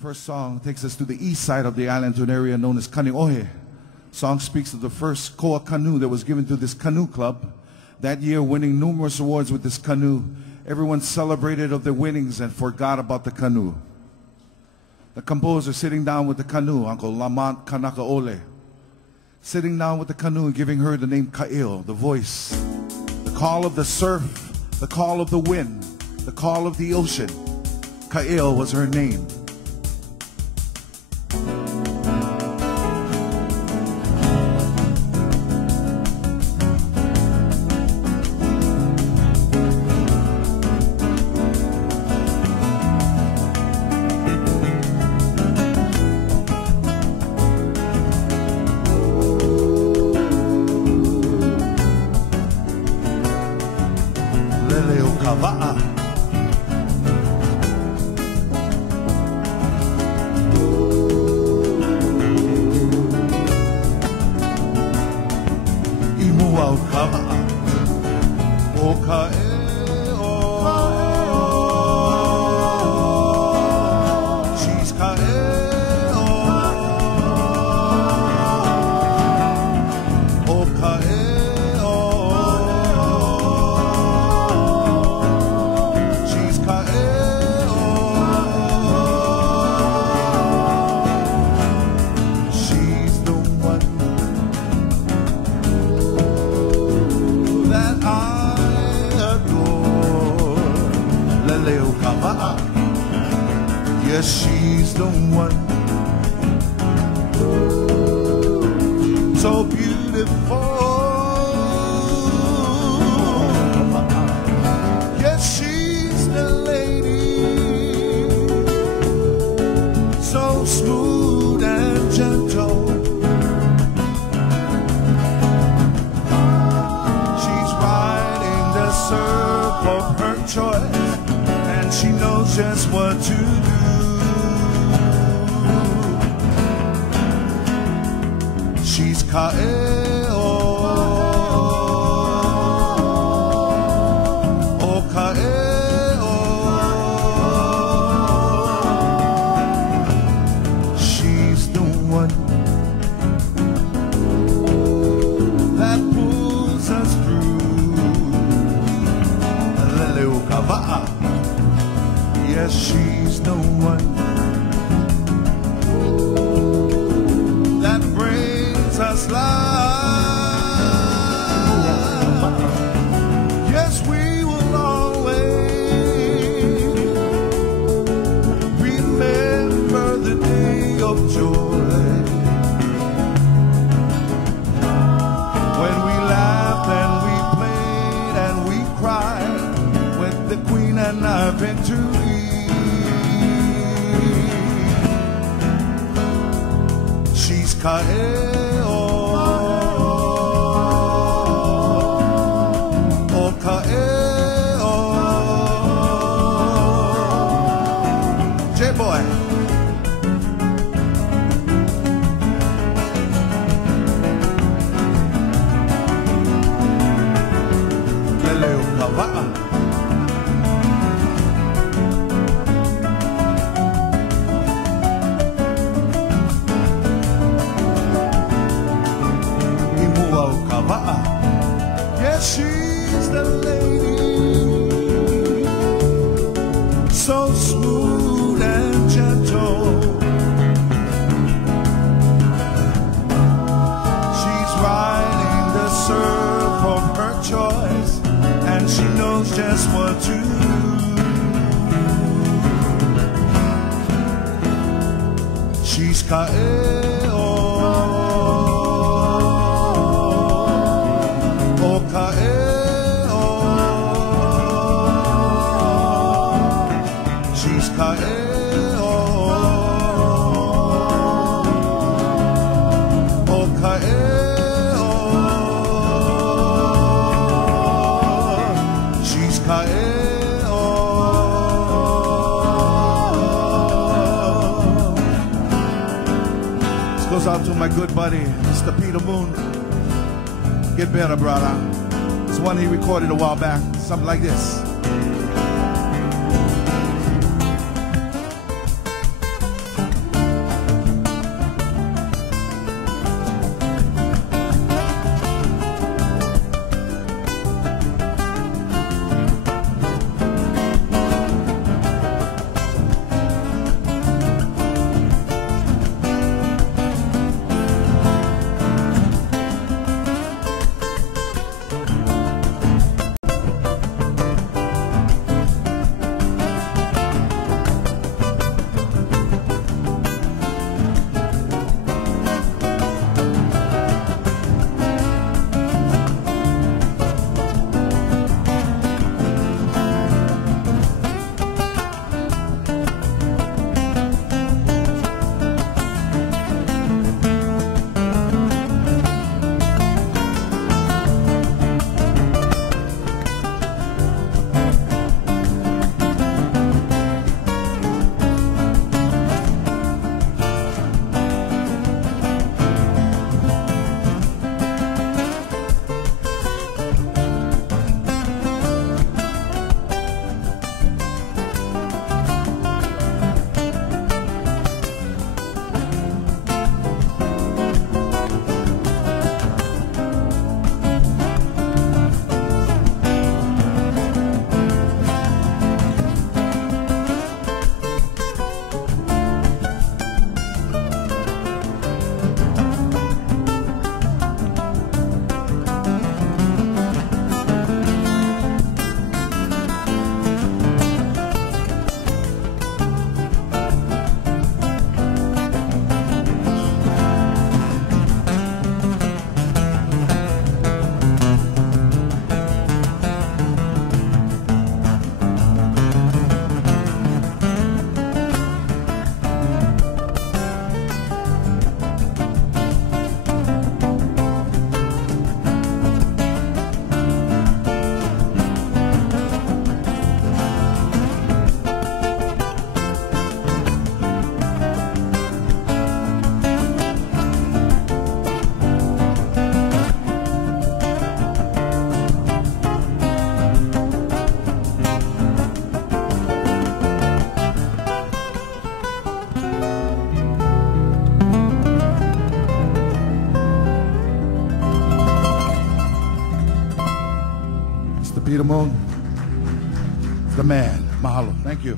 First song takes us to the east side of the island to an area known as Kaneohe. Song speaks of the first koa canoe that was given to this canoe club. That year, winning numerous awards with this canoe, everyone celebrated of their winnings and forgot about the canoe. The composer sitting down with the canoe, Uncle Lamont Kanakaole, sitting down with the canoe and giving her the name Ka'eo, the voice, the call of the surf, the call of the wind, the call of the ocean. Ka'eo was her name. Yes, she's the one. So beautiful. Yes, she's the lady. So smooth and gentle. She's riding the surf of her choice, and she knows just what to do. She's Ka'eo, oh Ka'eo. She's the one that pulls us through. Leleu Kawa'a. Yes, she's the one that brings us life. Yes, we will always remember the day of joy, when we laughed and we played and we cried with the Queen and our victory. She's Ka'eo, oh Ka'eo. J-Boy. Leleu Kawa'a. Yes, she's the lady, so smooth and gentle. She's riding the surf of her choice, and she knows just what to do. She's Ka'eo, oh Ka'eo. She's Ka'eo, oh Ka'eo. She's Ka'eo. This goes out to my good buddy, Mr. Peter Moon. Get better, brother. It's one he recorded a while back, something like this. Peter Moon, the man. Mahalo. Thank you.